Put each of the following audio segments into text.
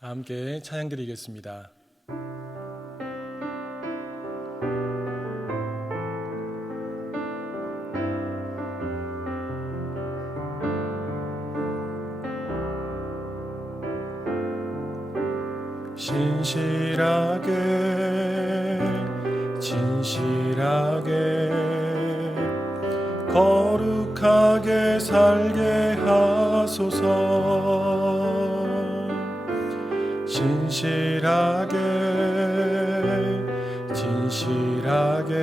다 함께 찬양 드리겠습니다. 신실하게 진실하게 거룩하게 살게 하소서. 신실하게 진실하게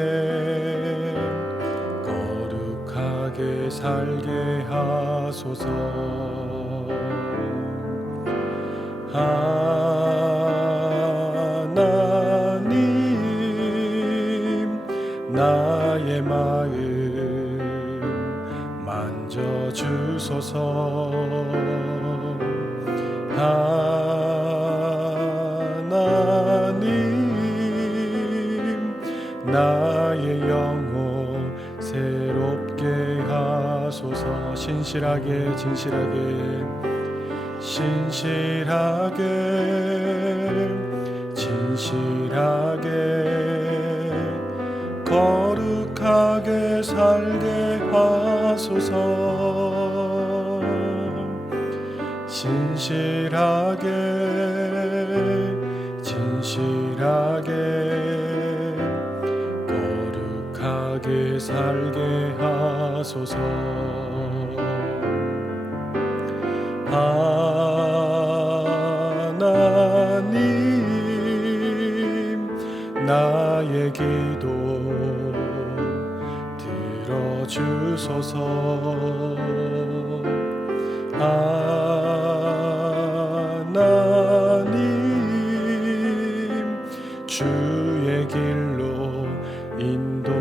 거룩하게 살게 하소서. 하나님 나의 마음 만져주소서. 하나님 나의 영혼 새롭게 하소서. 신실하게 진실하게 신실하게 진실하게 거룩하게 살게 하소서. 신실하게 진실하게 거룩하게 살게 하소서. 하나님 나의 기도 들어주소서. 하나님 주의 길로 인도하소서.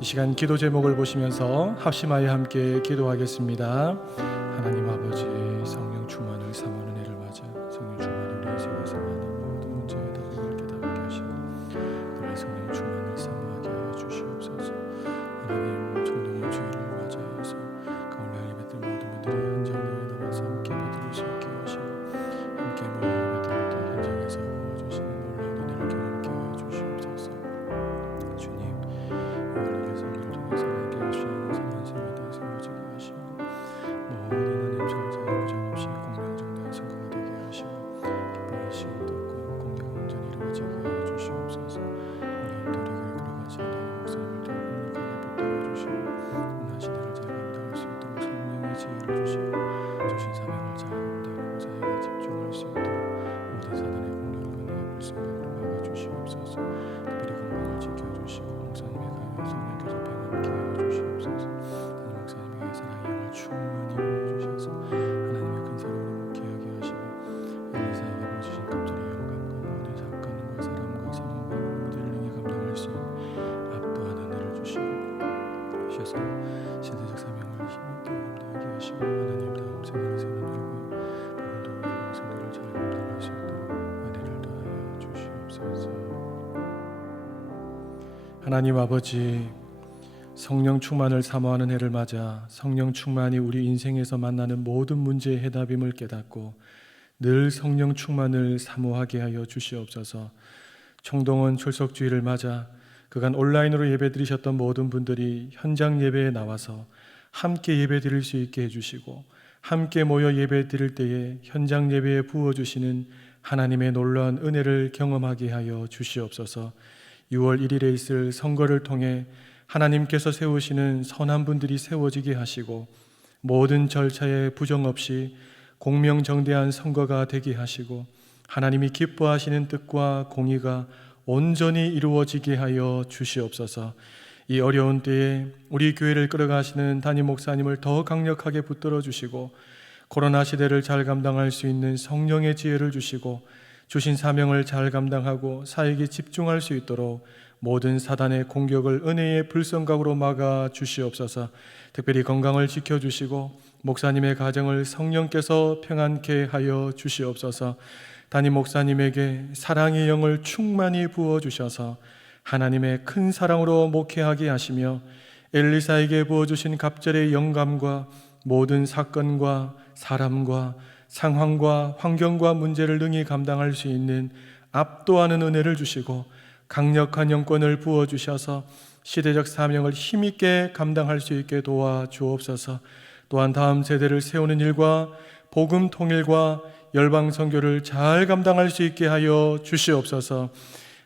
이 시간 기도 제목을 보시면서 합심하여 함께 기도하겠습니다. 하나님 아버지, 성령 충만을 사모하는 해를 맞아 성령 충만을 우리 인생에서 많은 모든 문제에 답을 깨닫게 하시고 우리 성령 충만을 사모하게 하여 주시옵소서. 하나님 총동원 주일을 맞이하여서 가을날 예배들 모든 분들이 현장 내에 나와서 함께 예배드릴 수 있게 하시고 함께 모여 예배드릴 때 현장에서 부어주시는 놀라운 은혜를 경험하게 하여 주시옵소서. 주님, 이걸 성령을 통해서 하게 하시는 선한 생활에 세워지게 하시고 모든 하나님 전사의 부정없이 공명정대한 선거가 되게 하시고 기뻐의 시간 듣고 공개가 온전히 이루어지게 하여 주시옵소서. 어려운 도리교회 걸어가시는 하나님 목사님을 더 강력하게 붙들어 주시고 나 시대를 잘 감당할 수 있도록 성령의 지혜를 주시고 주신 사명을 잘 감당하고 사역에 집중할 수 있도록 모든 사단의 공격을 은혜의 불순간으로 막아주시옵소서. 특별히 건강을 지켜주시고 목사님의 가요 성령께서 평안케 하여 주시옵소서. 목사님에게 사랑의 영을 충만히 부어주셔서 하나님의 큰 사랑으로 묵게하게 하시고 엘리사에게 보여주신 갑절의 영감과 모든 사건과 사람과 상황과 무대를 능히 감당할 수 있는 압도한 은혜를 주셔서 신대적 사명을 힘있게 감당하게 하시고 하나님 다음 생활을 세워드리고 모든 도움과 성교를 잘 감당할 수 있도록 은혜를 더하여 주시옵소서. 하나님 아버지, 성령 충만을 사모하는 해를 맞아 성령 충만이 우리 인생에서 만나는 모든 문제의 해답임을 깨닫고 늘 성령 충만을 사모하게 하여 주시옵소서. 총동원 출석주일을 맞아 그간 온라인으로 예배드리셨던 모든 분들이 현장 예배에 나와서 함께 예배드릴 수 있게 해주시고 함께 모여 예배드릴 때에 현장 예배에 부어주시는 하나님의 놀라운 은혜를 경험하게 하여 주시옵소서. 6월 1일에 있을 선거를 통해 하나님께서 세우시는 선한 분들이 세워지게 하시고 모든 절차에 부정 없이 공명정대한 선거가 되게 하시고 하나님이 기뻐하시는 뜻과 공의가 온전히 이루어지게 하여 주시옵소서. 이 어려운 때에 우리 교회를 끌어가시는 담임 목사님을 더 강력하게 붙들어 주시고 코로나 시대를 잘 감당할 수 있는 성령의 지혜를 주시고 주신 사명을 잘 감당하고 사역에 집중할 수 있도록 모든 사단의 공격을 은혜의 불성각으로 막아 주시옵소서. 특별히 건강을 지켜주시고 목사님의 가정을 성령께서 평안케 하여 주시옵소서. 담임 목사님에게 사랑의 영을 충만히 부어주셔서 하나님의 큰 사랑으로 목회하게 하시며 엘리사에게 부어주신 갑절의 영감과 모든 사건과 사람과 상황과 환경과 문제를 능히 감당할 수 있는 압도하는 은혜를 주시고 강력한 영권을 부어주셔서 시대적 사명을 힘있게 감당할 수 있게 도와주옵소서. 또한 다음 세대를 세우는 일과 복음 통일과 열방 선교를 잘 감당할 수 있게 하여 주시옵소서.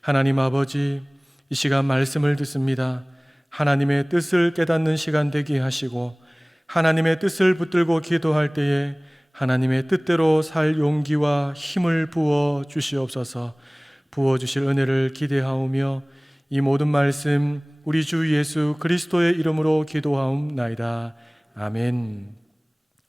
하나님 아버지, 이 시간 말씀을 듣습니다. 하나님의 뜻을 깨닫는 시간 되게 하시고 하나님의 뜻을 붙들고 기도할 때에 하나님의 뜻대로 살 용기와 힘을 부어 주시옵소서. 부어 주실 은혜를 기대하오며 이 모든 말씀 우리 주 예수 그리스도의 이름으로 기도하옵나이다. 아멘.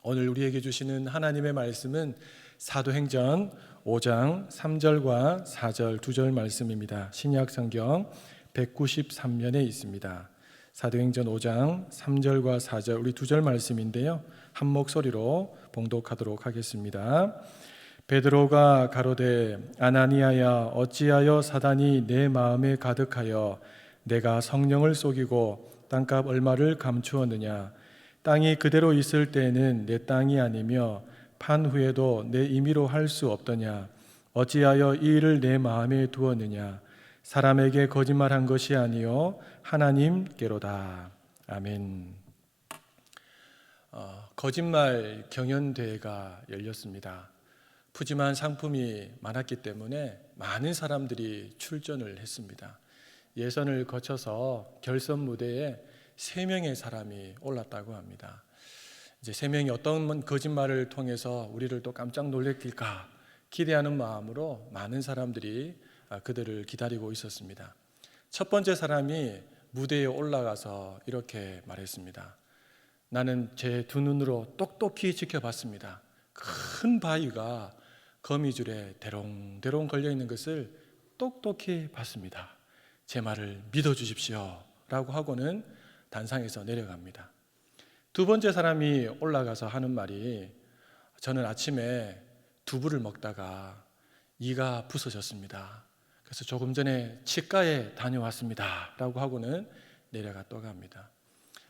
오늘 우리에게 주시는 하나님의 말씀은 사도행전 5장 3절과 4절 2절 말씀입니다. 신약 성경 193면에 있습니다. 사도행전 5장 3절과 4절 우리 2절 말씀인데요, 한 목소리로 봉독하도록 하겠습니다. 베드로가 가로되 아나니아야, 어찌하여 사단이 내 마음에 가득하여 내가 성령을 속이고 땅값 얼마를 감추었느냐. 땅이 그대로 있을 때에는 내 땅이 아니며 판 후에도 내 임의로 할 수 없더냐. 어찌하여 이 일을 내 마음에 두었느냐. 사람에게 거짓말한 것이 아니요 하나님께로다. 아멘. 거짓말 경연대회가 열렸습니다. 푸짐한 상품이 많았기 때문에 많은 사람들이 출전을 했습니다. 예선을 거쳐서 결선 무대에 3명의 사람이 올랐다고 합니다. 이제 3명이 어떤 거짓말을 통해서 우리를 또 깜짝 놀래킬까 기대하는 마음으로 많은 사람들이 그들을 기다리고 있었습니다. 첫 번째 사람이 무대에 올라가서 이렇게 말했습니다. 나는 제 2눈으로 똑똑히 지켜봤습니다. 큰 바위가 거미줄에 대롱대롱 걸려있는 것을 똑똑히 봤습니다. 제 말을 믿어주십시오 라고 하고는 단상에서 내려갑니다. 두 번째 사람이 올라가서 하는 말이, 저는 아침에 두부를 먹다가 이가 부서졌습니다. 그래서 조금 전에 치과에 다녀왔습니다 라고 하고는 내려갔다고 합니다.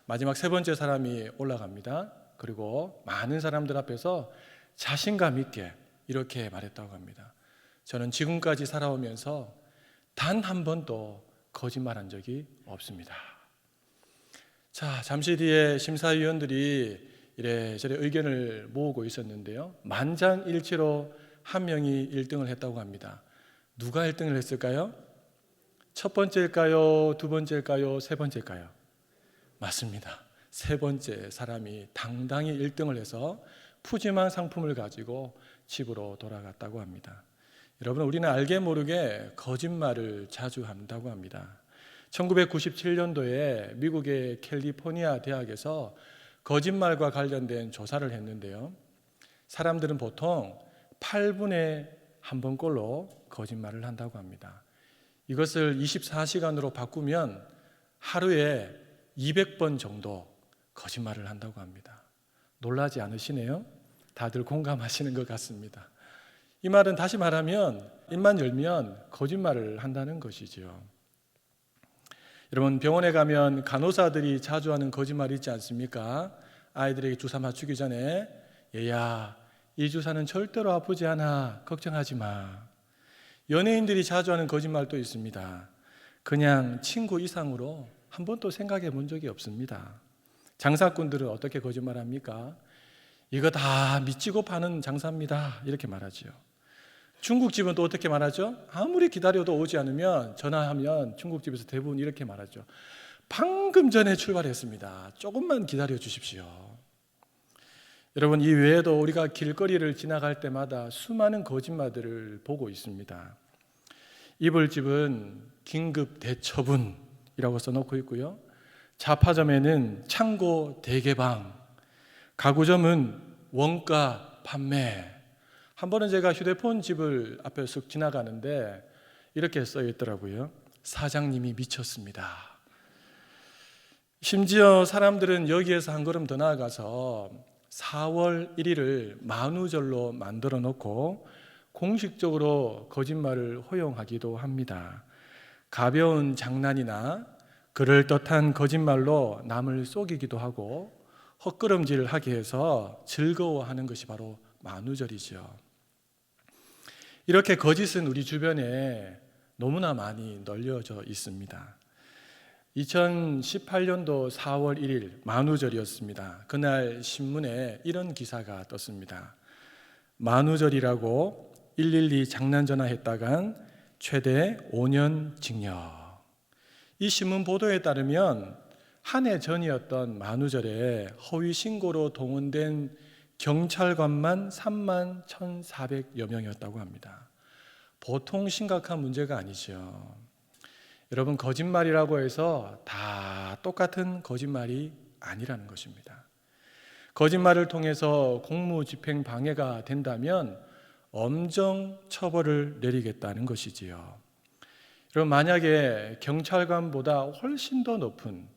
마지막 세 번째 사람이 올라갑니다. 그리고 많은 사람들 앞에서 자신감 있게 이렇게 말했다고 합니다. 저는 지금까지 살아오면서 단 한 번도 거짓말한 적이 없습니다. 자, 잠시 뒤에 심사위원들이 이래저래 의견을 모으고 있었는데요, 만장일치로 한 명이 1등을 했다고 합니다. 누가 1등을 했을까요? 첫 번째일까요? 두 번째일까요? 세 번째일까요? 맞습니다. 세 번째 사람이 당당히 1등을 해서 푸짐한 상품을 가지고 집으로 돌아갔다고 합니다. 여러분, 우리는 알게 모르게 거짓말을 자주 한다고 합니다. 1997년도에 미국의 캘리포니아 대학에서 거짓말과 관련된 조사를 했는데요, 사람들은 보통 8분에 한 번꼴로 거짓말을 한다고 합니다. 이것을 24시간으로 바꾸면 하루에 200번 정도 거짓말을 한다고 합니다. 놀라지 않으시네요? 다들 공감하시는 것 같습니다. 이 말은 다시 말하면 입만 열면 거짓말을 한다는 것이지요. 여러분, 병원에 가면 간호사들이 자주 하는 거짓말이 있지 않습니까? 아이들에게 주사 맞추기 전에, 얘야, 이 주사는 절대로 아프지 않아, 걱정하지 마. 연예인들이 자주 하는 거짓말도 있습니다. 그냥 친구 이상으로 한 번도 생각해 본 적이 없습니다. 장사꾼들은 어떻게 거짓말합니까? 이거 다 미치고 파는 장사입니다, 이렇게 말하죠. 중국집은 또 어떻게 말하죠? 아무리 기다려도 오지 않으면 전화하면 중국집에서 대부분 이렇게 말하죠. 방금 전에 출발했습니다. 조금만 기다려 주십시오. 여러분, 이 외에도 우리가 길거리를 지나갈 때마다 수많은 거짓말들을 보고 있습니다. 이불집은 긴급 대처분이라고 써놓고 있고요, 자파점에는 창고 대개방, 가구점은 원가 판매. 한 번은 제가 휴대폰 집을 앞에 쓱 지나가는데 이렇게 써 있더라고요. 사장님이 미쳤습니다. 심지어 사람들은 여기에서 한 걸음 더 나아가서 4월 1일을 만우절로 만들어 놓고 공식적으로 거짓말을 허용하기도 합니다. 가벼운 장난이나 그럴듯한 거짓말로 남을 속이기도 하고 헛걸음질하게 해서 즐거워하는 것이 바로 만우절이죠. 이렇게 거짓은 우리 주변에 너무나 많이 널려져 있습니다. 2018년도 4월 1일 만우절이었습니다. 그날 신문에 이런 기사가 떴습니다. 만우절이라고 112 장난 전화했다간 최대 5년 징역. 이 신문 보도에 따르면 한 해 전이었던 만우절에 허위 신고로 동원된 경찰관만 3만 1,400여 명이었다고 합니다. 보통 심각한 문제가 아니죠. 여러분, 거짓말이라고 해서 다 똑같은 거짓말이 아니라는 것입니다. 거짓말을 통해서 공무집행 방해가 된다면 엄정 처벌을 내리겠다는 것이지요. 여러분, 만약에 경찰관보다 훨씬 더 높은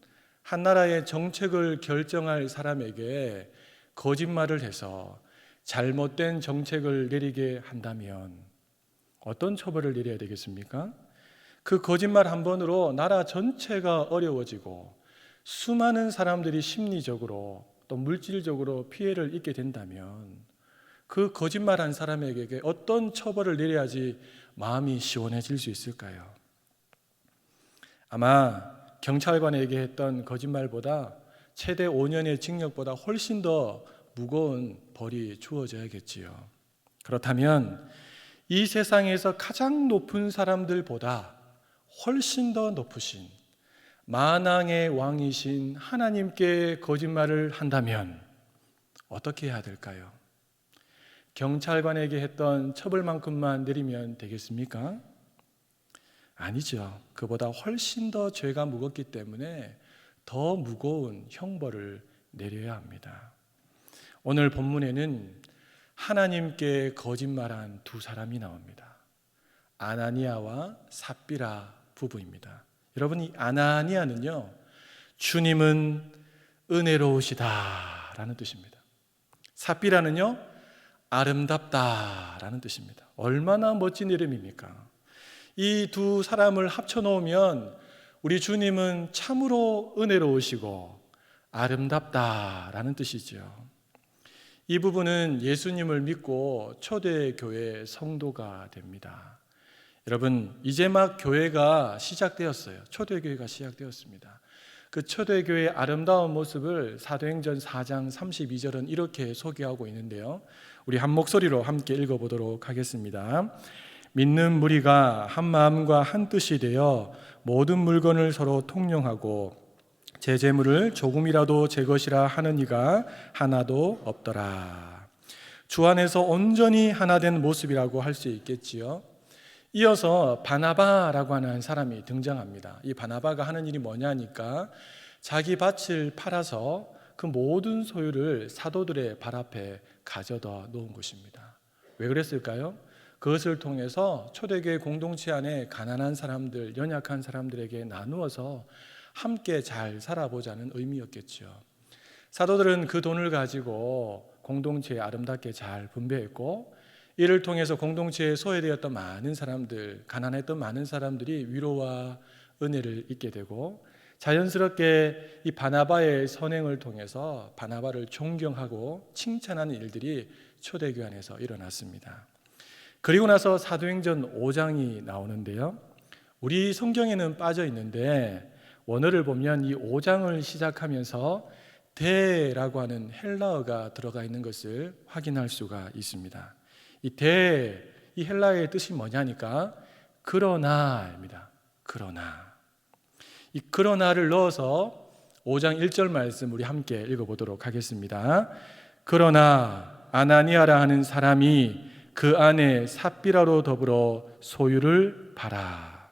한 나라의 정책을 결정할 사람에게 거짓말을 해서 잘못된 정책을 내리게 한다면 어떤 처벌을 내려야 되겠습니까? 그 거짓말 한 번으로 나라 전체가 어려워지고 수많은 사람들이 심리적으로 또 물질적으로 피해를 입게 된다면 그 거짓말한 사람에게 어떤 처벌을 내려야지 마음이 시원해질 수 있을까요? 아마 경찰관에게 했던 거짓말보다 최대 5년의 징역보다 훨씬 더 무거운 벌이 주어져야겠지요. 그렇다면 이 세상에서 가장 높은 사람들보다 훨씬 더 높으신 만왕의 왕이신 하나님께 거짓말을 한다면 어떻게 해야 될까요? 경찰관에게 했던 처벌만큼만 내리면 되겠습니까? 아니죠. 그보다 훨씬 더 죄가 무겁기 때문에 더 무거운 형벌을 내려야 합니다. 오늘 본문에는 하나님께 거짓말한 두 사람이 나옵니다. 아나니아와 삽비라 부부입니다. 여러분, 이 아나니아는요, 주님은 은혜로우시다라는 뜻입니다. 삽비라는요, 아름답다라는 뜻입니다. 얼마나 멋진 이름입니까? 이 두 사람을 합쳐놓으면 우리 주님은 참으로 은혜로우시고 아름답다라는 뜻이죠. 이 부분은 예수님을 믿고 초대교회 성도가 됩니다. 여러분, 이제 막 교회가 시작되었어요. 초대교회가 시작되었습니다. 그 초대교회의 아름다운 모습을 사도행전 4장 32절은 이렇게 소개하고 있는데요. 우리 한 목소리로 함께 읽어보도록 하겠습니다. 믿는 무리가 한 마음과 한 뜻이 되어 모든 물건을 서로 통용하고 제 재물을 조금이라도 제 것이라 하는 이가 하나도 없더라. 주 안에서 온전히 하나 된 모습이라고 할 수 있겠지요. 이어서 바나바라고 하는 사람이 등장합니다. 이 바나바가 하는 일이 뭐냐니까 자기 밭을 팔아서 그 모든 소유를 사도들의 발 앞에 가져다 놓은 것입니다. 왜 그랬을까요? 그것을 통해서 초대교회 공동체 안에 가난한 사람들, 연약한 사람들에게 나누어서 함께 잘 살아보자는 의미였겠죠. 사도들은 그 돈을 가지고 공동체에 아름답게 잘 분배했고, 이를 통해서 공동체에 소외되었던 많은 사람들, 가난했던 많은 사람들이 위로와 은혜를 잊게 되고, 자연스럽게 이 바나바의 선행을 통해서 바나바를 존경하고 칭찬하는 일들이 초대교회 안에서 일어났습니다. 그리고 나서 사도행전 5장이 나오는데요. 우리 성경에는 빠져 있는데 원어를 보면 이 5장을 시작하면서 대라고 하는 헬라어가 들어가 있는 것을 확인할 수가 있습니다. 이 헬라어의 뜻이 뭐냐니까 그러나입니다. 이 그러나를 넣어서 5장 1절 말씀 우리 함께 읽어보도록 하겠습니다. 그러나 아나니아라 하는 사람이 그 안에 삽비라로 더불어 소유를 팔아.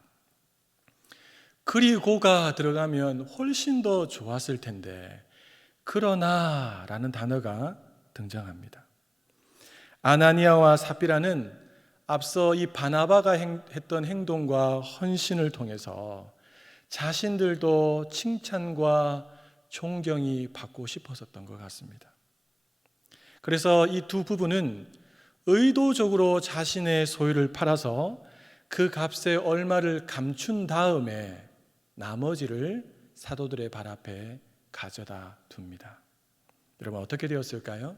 그리고가 들어가면 훨씬 더 좋았을 텐데 그러나라는 단어가 등장합니다. 아나니아와 삽비라는 앞서 이 바나바가 했던 행동과 헌신을 통해서 자신들도 칭찬과 존경이 받고 싶었었던 것 같습니다. 그래서 이 두 부부는 의도적으로 자신의 소유를 팔아서 그 값의 얼마를 감춘 다음에 나머지를 사도들의 발 앞에 가져다 둡니다. 여러분 어떻게 되었을까요?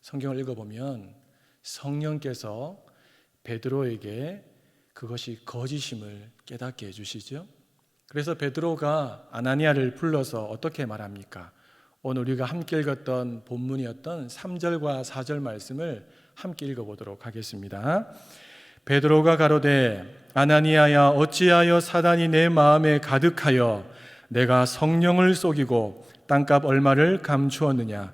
성경을 읽어보면 성령께서 베드로에게 그것이 거짓임을 깨닫게 해주시죠. 그래서 베드로가 아나니아를 불러서 어떻게 말합니까? 오늘 우리가 함께 읽었던 본문이었던 3절과 4절 말씀을 함께 읽어보도록 하겠습니다. 베드로가 가로되 아나니아야 어찌하여 사단이 내 마음에 가득하여 내가 성령을 속이고 땅값 얼마를 감추었느냐.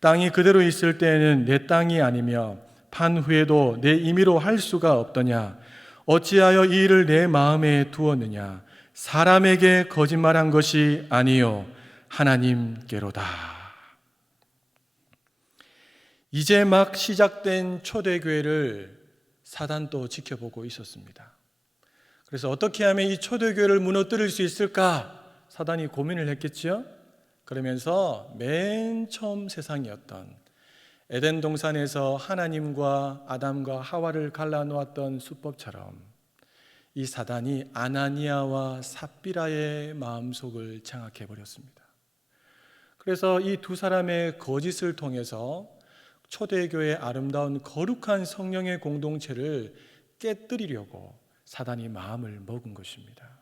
땅이 그대로 있을 때에는 내 땅이 아니며 판 후에도 내 임의로 할 수가 없더냐. 어찌하여 이 일을 내 마음에 두었느냐. 사람에게 거짓말한 것이 아니요 하나님께로다. 이제 막 시작된 초대교회를 사단도 지켜보고 있었습니다. 그래서 어떻게 하면 이 초대교회를 무너뜨릴 수 있을까? 사단이 고민을 했겠죠. 그러면서 맨 처음 세상이었던 에덴 동산에서 하나님과 아담과 하와를 갈라놓았던 수법처럼 이 사단이 아나니아와 삽비라의 마음속을 장악해 버렸습니다. 그래서 이 두 사람의 거짓을 통해서 초대교회의 아름다운 거룩한 성령의 공동체를 깨뜨리려고 사단이 마음을 먹은 것입니다.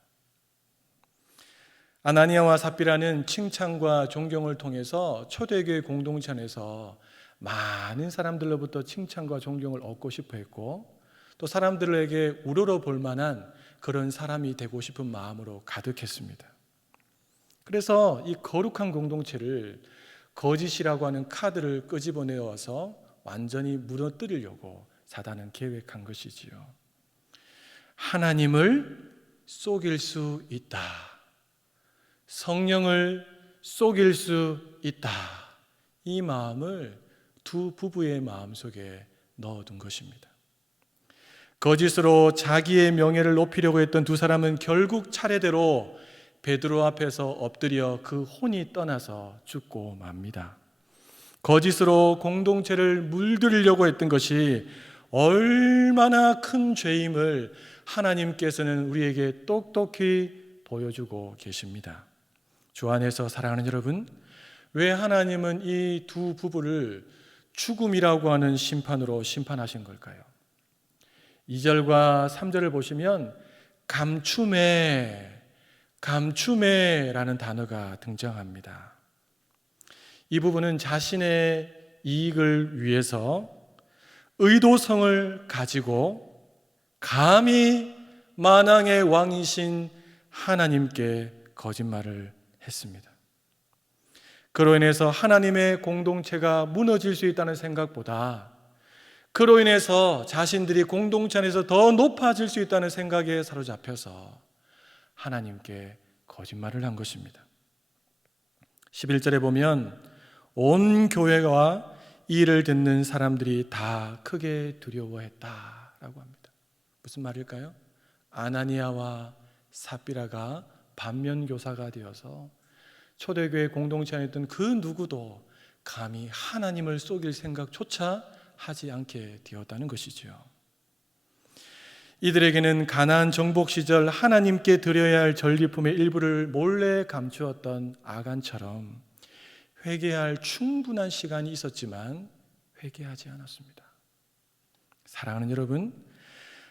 아나니아와 삽비라는 칭찬과 존경을 통해서 초대교회 공동체 안에서 많은 사람들로부터 칭찬과 존경을 얻고 싶어 했고, 또 사람들에게 우러러 볼 만한 그런 사람이 되고 싶은 마음으로 가득했습니다. 그래서 이 거룩한 공동체를 거짓이라고 하는 카드를 끄집어내어서 완전히 무너뜨리려고 사단은 계획한 것이지요. 하나님을 속일 수 있다. 성령을 속일 수 있다. 이 마음을 두 부부의 마음속에 넣어둔 것입니다. 거짓으로 자기의 명예를 높이려고 했던 두 사람은 결국 차례대로 베드로 앞에서 엎드려 그 혼이 떠나서 죽고 맙니다. 거짓으로 공동체를 물들이려고 했던 것이 얼마나 큰 죄임을 하나님께서는 우리에게 똑똑히 보여주고 계십니다. 주 안에서 사랑하는 여러분, 왜 하나님은 이 두 부부를 죽음이라고 하는 심판으로 심판하신 걸까요? 2절과 3절을 보시면 감추매라는 단어가 등장합니다. 이 부분은 자신의 이익을 위해서 의도성을 가지고 감히 만왕의 왕이신 하나님께 거짓말을 했습니다. 그로 인해서 하나님의 공동체가 무너질 수 있다는 생각보다 그로 인해서 자신들이 공동체 안에서 더 높아질 수 있다는 생각에 사로잡혀서 하나님께 거짓말을 한 것입니다. 11절에 보면 온 교회와 이 일을 듣는 사람들이 다 크게 두려워했다라고 합니다. 무슨 말일까요? 아나니아와 삽비라가 반면교사가 되어서 초대교회 공동체 안에 있던 그 누구도 감히 하나님을 속일 생각조차 하지 않게 되었다는 것이죠. 이들에게는 가나안 정복 시절 하나님께 드려야 할 전리품의 일부를 몰래 감추었던 아간처럼 회개할 충분한 시간이 있었지만 회개하지 않았습니다. 사랑하는 여러분,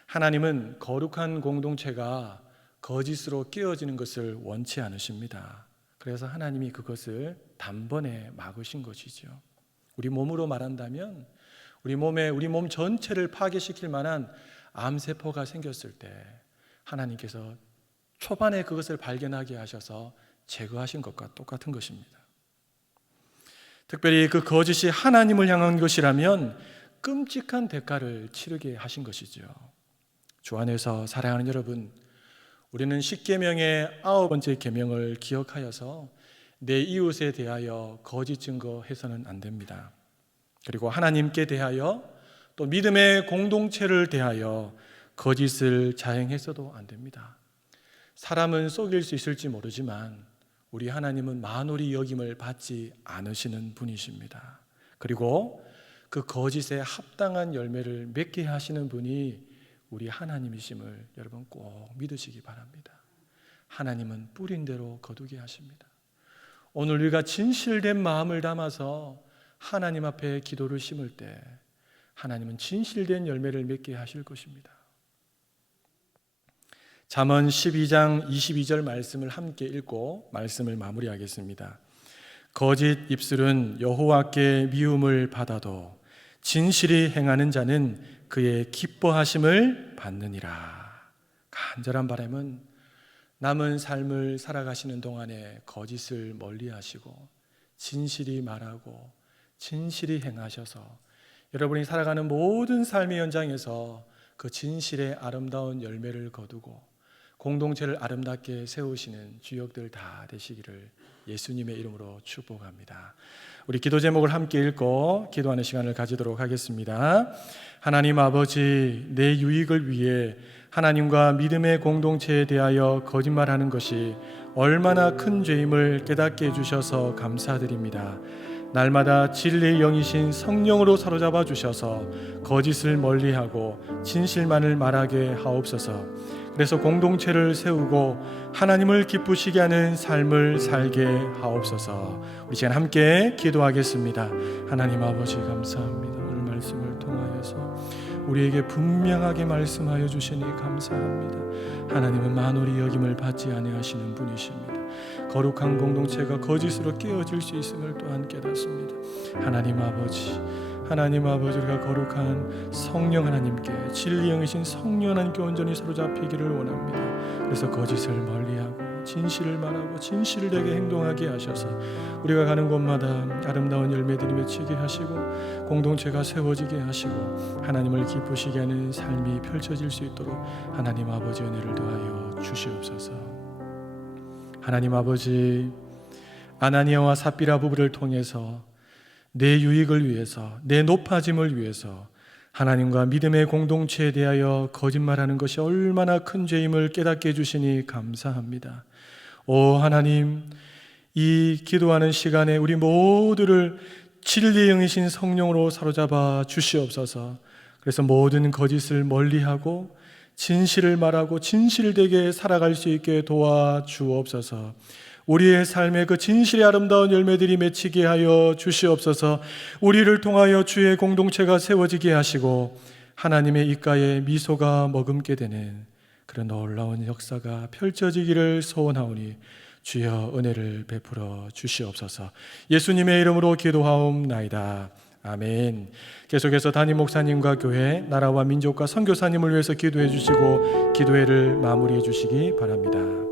하나님은 거룩한 공동체가 거짓으로 깨어지는 것을 원치 않으십니다. 그래서 하나님이 그것을 단번에 막으신 것이죠. 우리 몸으로 말한다면 우리 몸 전체를 파괴시킬 만한 암세포가 생겼을 때 하나님께서 초반에 그것을 발견하게 하셔서 제거하신 것과 똑같은 것입니다. 특별히 그 거짓이 하나님을 향한 것이라면 끔찍한 대가를 치르게 하신 것이죠. 주 안에서 사랑하는 여러분, 우리는 10계명의 9번째 계명을 기억하여서 내 이웃에 대하여 거짓 증거해서는 안 됩니다. 그리고 하나님께 대하여 또 믿음의 공동체를 대하여 거짓을 자행해서도 안 됩니다. 사람은 속일 수 있을지 모르지만 우리 하나님은 만홀히 여김을 받지 않으시는 분이십니다. 그리고 그 거짓에 합당한 열매를 맺게 하시는 분이 우리 하나님이심을 여러분 꼭 믿으시기 바랍니다. 하나님은 뿌린 대로 거두게 하십니다. 오늘 우리가 진실된 마음을 담아서 하나님 앞에 기도를 심을 때 하나님은 진실된 열매를 맺게 하실 것입니다. 잠언 12장 22절 말씀을 함께 읽고 말씀을 마무리하겠습니다. 거짓 입술은 여호와께 미움을 받아도 진실이 행하는 자는 그의 기뻐하심을 받느니라. 간절한 바람은 남은 삶을 살아가시는 동안에 거짓을 멀리하시고 진실이 말하고 진실이 행하셔서 여러분이 살아가는 모든 삶의 현장에서 그 진실의 아름다운 열매를 거두고 공동체를 아름답게 세우시는 주역들 다 되시기를 예수님의 이름으로 축복합니다. 우리 기도 제목을 함께 읽고 기도하는 시간을 가지도록 하겠습니다. 하나님 아버지, 내 유익을 위해 하나님과 믿음의 공동체에 대하여 거짓말하는 것이 얼마나 큰 죄임을 깨닫게 해주셔서 감사드립니다. 날마다 진리의 영이신 성령으로 사로잡아 주셔서 거짓을 멀리하고 진실만을 말하게 하옵소서. 그래서 공동체를 세우고 하나님을 기쁘시게 하는 삶을 살게 하옵소서. 우리 시간 함께 기도하겠습니다. 하나님 아버지 감사합니다. 오늘 말씀을 통하여서 우리에게 분명하게 말씀하여 주시니 감사합니다. 하나님은 만홀히 여김을 받지 아니하시는 분이십니다. 거룩한 공동체가 거짓으로 깨어질 수 있음을 또한 깨닫습니다. 하나님 아버지, 우리가 거룩한 성령 하나님께, 진리 영이신 성령 하나님께 온전히 사로잡히기를 원합니다. 그래서 거짓을 멀리하고 진실을 말하고 진실을 되게 행동하게 하셔서 우리가 가는 곳마다 아름다운 열매들이 맺히게 하시고 공동체가 세워지게 하시고 하나님을 기쁘시게 하는 삶이 펼쳐질 수 있도록 하나님 아버지 은혜를 더하여 주시옵소서. 하나님 아버지, 아나니아와 삽비라 부부를 통해서 내 유익을 위해서, 내 높아짐을 위해서 하나님과 믿음의 공동체에 대하여 거짓말하는 것이 얼마나 큰 죄임을 깨닫게 해주시니 감사합니다. 오 하나님, 이 기도하는 시간에 우리 모두를 진리의 영이신 성령으로 사로잡아 주시옵소서. 그래서 모든 거짓을 멀리하고 진실을 말하고 진실되게 살아갈 수 있게 도와주옵소서. 우리의 삶에 그 진실의 아름다운 열매들이 맺히게 하여 주시옵소서. 우리를 통하여 주의 공동체가 세워지게 하시고 하나님의 입가에 미소가 머금게 되는 그런 놀라운 역사가 펼쳐지기를 소원하오니 주여 은혜를 베풀어 주시옵소서. 예수님의 이름으로 기도하옵나이다. 아멘. 계속해서 담임 목사님과 교회, 나라와 민족과 선교사님을 위해서 기도해 주시고 기도회를 마무리해 주시기 바랍니다.